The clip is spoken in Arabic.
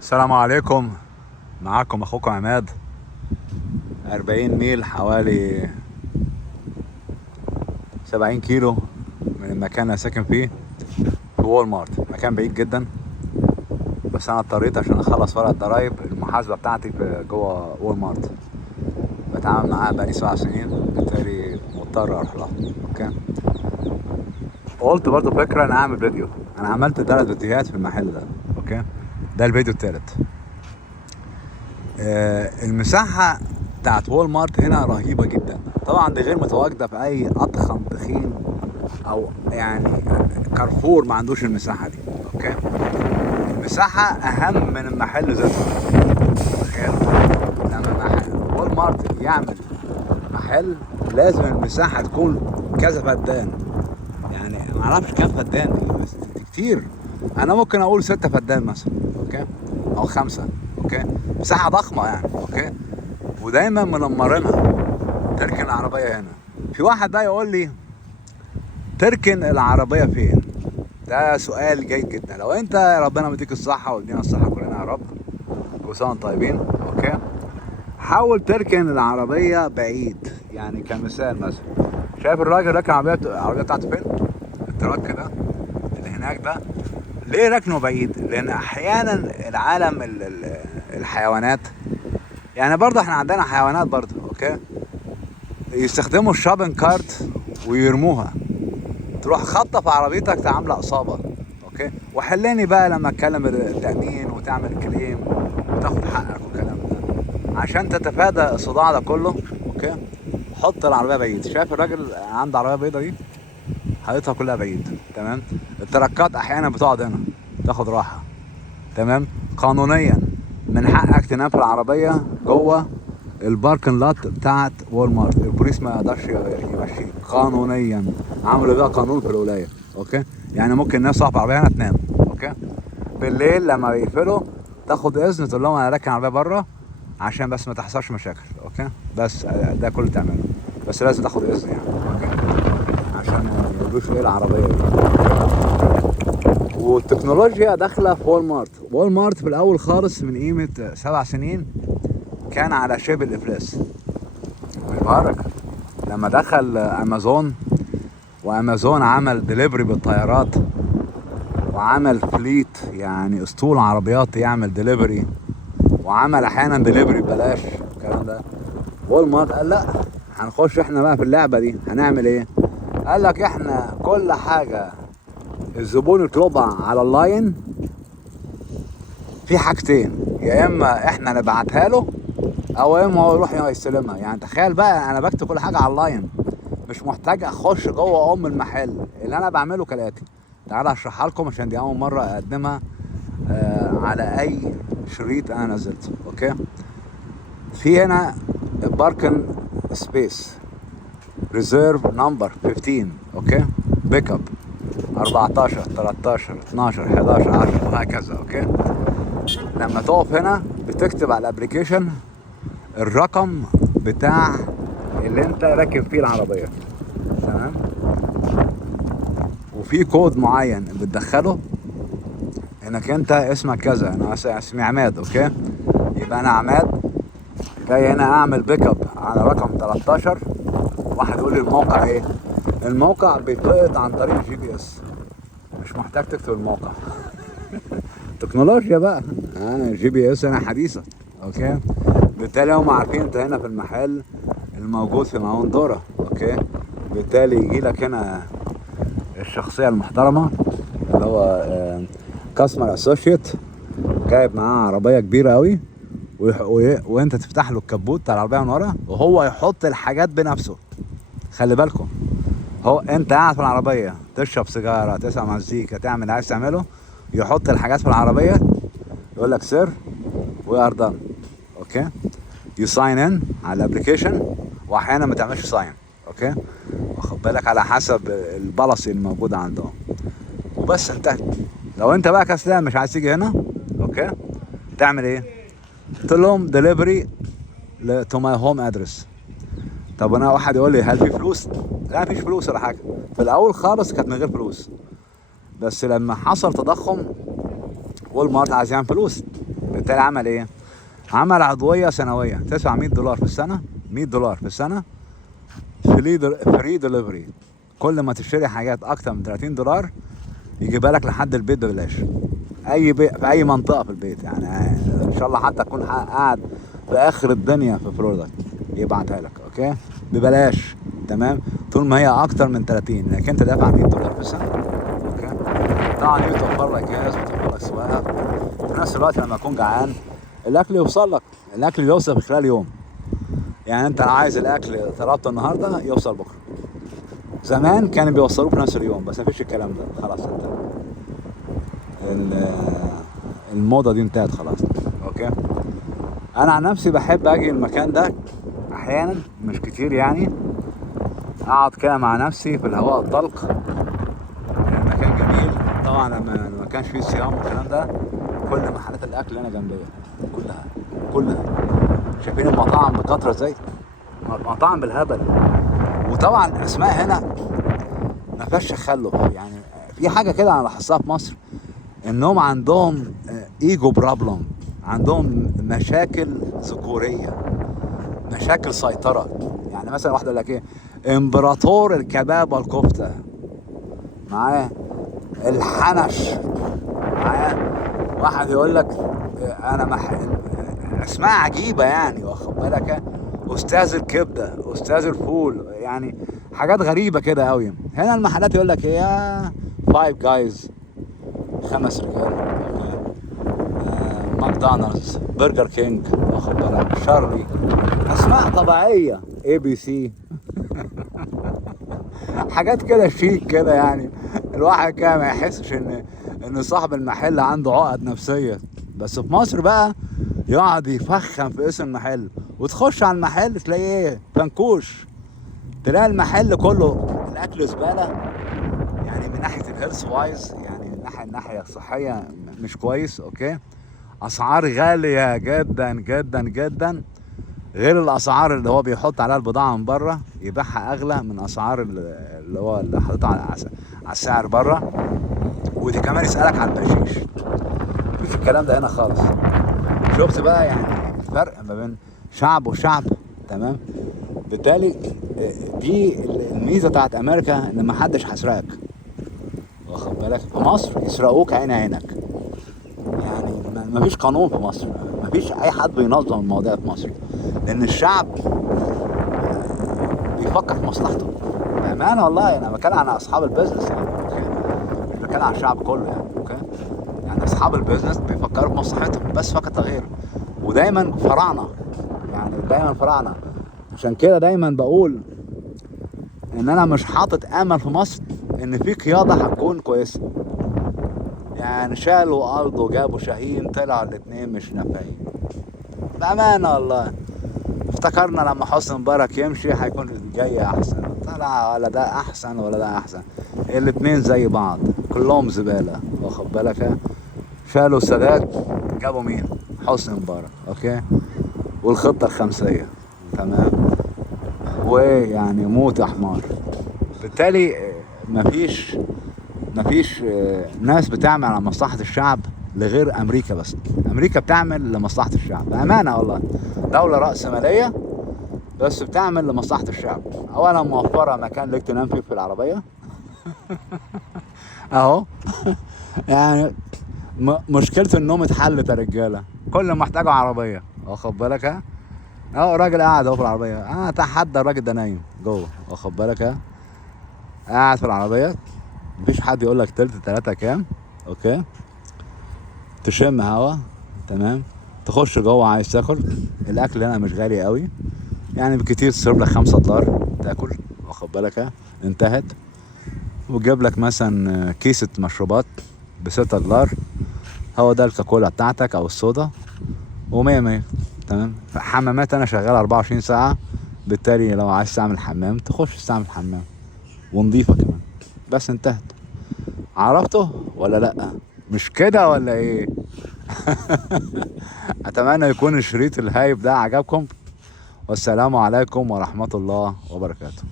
السلام عليكم. معاكم اخوكم عماد. 40 ميل، حوالي 70 كيلو من المكان اللي ساكن فيه، في وول مارت. مكان بعيد جدا، بس انا اضطريت عشان اخلص ورق الضرايب المحاسبه بتاعتي في جوه وول مارت. بتعامل معاها بقالي 7 سنين، بالتالي مضطر اروح لها. اوكي، قلت برضو فكره انا اعمل فيديو. انا عملت 3 فيديوهات في المحل ده. اوكي، ده الفيديو الثالث. المساحة بتاعت وول مارت هنا رهيبة جدا. طبعا دي غير متواجدة في أي أضخم تخين أو يعني كارفور ما عندوش المساحة دي. أوكي، المساحة أهم من المحل ذاته. تخيل لما وول مارت يعمل محل لازم المساحة تكون كذا فدان. يعني معرفش كام فدان دي، بس دي كتير. أنا ممكن أقول 6 فدان مثلا. أوكي، أو 5. اوكي، مساحة ضخمة يعني. اوكي، ودايما منمرينها. تركن العربية هنا. في واحد بقى يقول لي تركن العربية فين؟ ده سؤال جيد جدا. لو انت ربنا مديك الصحة ويدينا الصحة كلنا يا رب، كل سنة وانتم طيبين. اوكي، حاول تركن العربية بعيد. يعني كمثال مثلا، شايف الراجل راكن العربية بتاعته فين؟ التراك ده اللي هناك ده، ليه ركنه بعيد؟ لان احيانا العالم الحيوانات، يعني برضه احنا عندنا حيوانات برضه. اوكي، يستخدموا الشوبنج كارت ويرموها، تروح خبطه في عربيتك عامله اصابه. اوكي، وحلني بقى لما اتكلم التامين وتعمل كليم وتاخد حقك والكلام ده. عشان تتفادى الصداع ده كله، اوكي، حط العربيه بعيد. شايف الراجل عنده عربيه بيضه دي، حاططها كلها بعيد. تمام، التركات احيانا بتقعد هنا تاخد راحه. تمام، قانونيا من حقك تنام في العربيه جوه الباركن لات بتاعت وول مارت. البوليس ما يقدرش يمشيك قانونيا. عملوا بقى قانون في الولايه. اوكي، يعني ممكن الناس صاحب العربيه هنا تنام. اوكي، بالليل لما يقفلوا تاخد اذن، تقول لهم انا راكن العربيه بره عشان بس ما تحصلش مشاكل. اوكي، بس ده كله تعمله، بس لازم تاخد اذن يعني. اوكي، عشان ما يقولوش ايه العربيه دي. والتكنولوجيا داخله في وول مارت. وول مارت في الاول خالص من قيمه 7 سنين كان على شبه الافلاس. مبارك لما دخل امازون، وامازون عمل دليفري بالطيارات، وعمل فليت يعني اسطول عربيات يعمل دليفري، وعمل احيانا دليفري ببلاش الكلام ده. وول مارت قال لا، هنخش احنا بقى في اللعبه دي. هنعمل ايه؟ قال لك احنا كل حاجه الزبون يطلبها على اللاين في حاجتين، يا اما احنا نبعتها له او يا اما هو يروح يستلمها. يعني تخيل بقى، انا بكتب كل حاجه على اللاين، مش محتاج اخش جوه المحل. اللي انا بعمله كالاتي، تعالى اشرحها لكم عشان دي اول مره اقدمها على اي شريط انا نزلته. اوكي، في هنا باركن سبيس ريزيرف نمبر 15. اوكي، بيك اب 14 13 12 11 10 وهكذا. اوكي، لما تقف هنا بتكتب على الابليكيشن الرقم بتاع اللي انت راكب فيه العربيه. تمام، وفي كود معين بتدخله، انك انت اسمك كذا. انا اسمي عماد. اوكي، يبقى انا عماد جاي هنا اعمل بيك اب على رقم 13. واحد يقول لي الموقع ايه؟ الموقع بيتلقط عن طريق الجي بي اس، مش محتاج تكتب الموقع. تكنولوجيا بقى. الجي بي اس هنا حديثة. اوكي، بالتالي هم عارفين انت هنا في المحل الموجود في معون دورة. اوكي، بالتالي يجي لك هنا الشخصية المحترمة اللي هو كاستمر اسوشيت، جايب معاه عربية كبيرة قوي، وانت تفتح له الكبوت بتاع العربية من ورا وهو يحط الحاجات بنفسه. خلي بالكم، هو انت قاعد في العربية تشرب سيجارة، تسمع مزيكا، تعمل عايز تعمله، يحط الحاجات في العربية، يقول لك سير وي ار دان. اوكي، يو ساين ان على الابلكيشن، واحيانا ما تعملش ساين. اوكي، واخد بالك على حسب البلصي الموجودة عندهم، وبس انتهت. لو انت بقى كسلان مش عايز تيجي هنا، اوكي، تعمل ايه؟ تقول لهم دليفري تو ماي هوم ادرس. طب انا واحد يقول لي هل في فلوس؟ لا مفيش فلوس ولا حاجه. في الاول خالص كانت من غير فلوس، بس لما حصل تضخم وول مارت عايز يعمل فلوس. بالتالي عمل ايه؟ عمل عضوية سنوية تدفع $100 في السنة، $100 في السنة، فري دليفري. كل ما تشتري حاجات اكتر من $30 يجيبها لك لحد البيت ببلاش. اي بيت في اي منطقة في البيت، يعني ان شاء الله حتى تكون قاعد في اخر الدنيا في فلوريدا يبعتها لك، اوكي، ببلاش. تمام، طول ما هي اكتر من 30، لكن انت دافع $100 في السنة. اوكي، طبعا دي بتوفر لك جهاز، بتوفر لك سواقة، في نفس الوقت لما اكون جعان الاكل يوصل لك، الاكل يوصل في خلال يوم. يعني انت عايز الاكل طلبته النهارده يوصل بكره. زمان كانوا بيوصلوه في نفس اليوم، بس مفيش الكلام ده خلاص. انت الموضه دي انتهت خلاص. اوكي، انا عن نفسي بحب اجي المكان ده احيانا، مش كتير يعني، اقعد كده مع نفسي في الهواء الطلق. المكان جميل طبعا، لما ما كانش فيه صيام والكلام ده. كل محلات الاكل هنا جنبيه كلها. شايفين المطاعم بكثره ازاي؟ مطاعم بالهبل. وطبعا الاسماء هنا ما فيهاش تخلف. يعني في حاجه كده انا لاحظتها في مصر، انهم عندهم ايجو بروبلم، عندهم مشاكل ذكوريه، مشاكل سيطره. يعني مثلا واحد يقول لك ايه، امبراطور الكباب والكفته، معاه الحنش، معاه واحد يقول لك انا اسماء عجيبه يعني، واخد بالك، استاذ الكبده، استاذ الفول، يعني حاجات غريبه كده قوي. هنا المحلات يقول لك ايه، يا فايف جايز، 5 رجال، ماكدونالدز، برجر كينج، واخد بالك، شارلي، اسماء طبيعيه، اي بي سي. حاجات كده شيك كده، يعني الواحد كده ما يحسش ان صاحب المحل عنده عقد نفسيه. بس في مصر بقى يقعد يفخم في اسم المحل، وتخش على المحل تلاقي ايه، فنكوش، تلاقي المحل كله الاكل زباله. يعني من ناحيه الهيلث وايز، يعني من الناحيه الصحيه مش كويس. اوكي، اسعار غاليه جدا جدا جدا، غير الاسعار اللي هو بيحط عليها البضاعه من بره يبيعها اغلى من اسعار اللي حاططها على السعر بره. ودي كمان يسالك على البقشيش، مفيش الكلام ده هنا خالص. شفت بقى يعني الفرق ما بين شعب وشعب؟ تمام، بالتالي دي الميزه بتاعت امريكا، ان ما حدش هيسرقك، واخد بالك. في مصر يسرقوك عين عينك، يعني ما فيش قانون في مصر، ما فيش اي حد بينظم المواضيع في مصر، لان الشعب بيفكر في مصلحته بامانه. والله انا بتكلم عن اصحاب البيزنس يعني، اوكي، مش بتكلم عن الشعب كله يعني. اوكي، يعني اصحاب البيزنس بيفكروا في مصلحتهم بس فقط غير، ودايما فراعنه، يعني دايما فراعنه. عشان كده دايما بقول ان انا مش حاطط امل في مصر ان في قياده هتكون كويسه. يعني شالوا ارض وجابوا شاهين، طلعوا الاتنين مش نافعين بامانه. والله افتكرنا لما حسني مبارك يمشي هيكون الجاي احسن، طلع ولا ده احسن ولا ده احسن، الاتنين زي بعض، كلهم زباله، واخد بالك. شالوا السادات، جابوا مين؟ حسني مبارك. اوكي، والخطه الخمسيه، تمام، ويعني موت يا حمار. بالتالي مفيش ناس بتعمل على مصلحة الشعب لغير أمريكا. بس أمريكا بتعمل لمصلحة الشعب بأمانة. والله دولة رأسمالية بس بتعمل لمصلحة الشعب. أولا موفرة مكان ليك تنام فيه في العربية أهو. يعني مشكلة النوم اتحلت يا رجالة، كل ما محتاجة عربية، واخد بالك. اهو الراجل قاعد اهو في العربية، انا اتحدى الراجل ده نايم جوه، واخد بالك، قاعد في العربية، مفيش حد يقول لك تلت 3 كام. اوكي، تشم هوا، تمام، تخش جوه عايز تاكل، الاكل هنا مش غالي قوي، يعني بكتير تصرف لك $5 تاكل، واخد بالك، انتهت. وجيب لك مثلا كيسة مشروبات ب$6، هو ده الكاكولا بتاعتك او الصودا، ومية مية، تمام. حمامات انا شغال 24 ساعة، بالتالي لو عايز تعمل حمام تخش تعمل حمام، ونضيفة كمان، بس انتهت. عرفته ولا لا؟ مش كده ولا ايه؟ اتمنى يكون الشريط الهايب ده عجبكم، والسلام عليكم ورحمة الله وبركاته.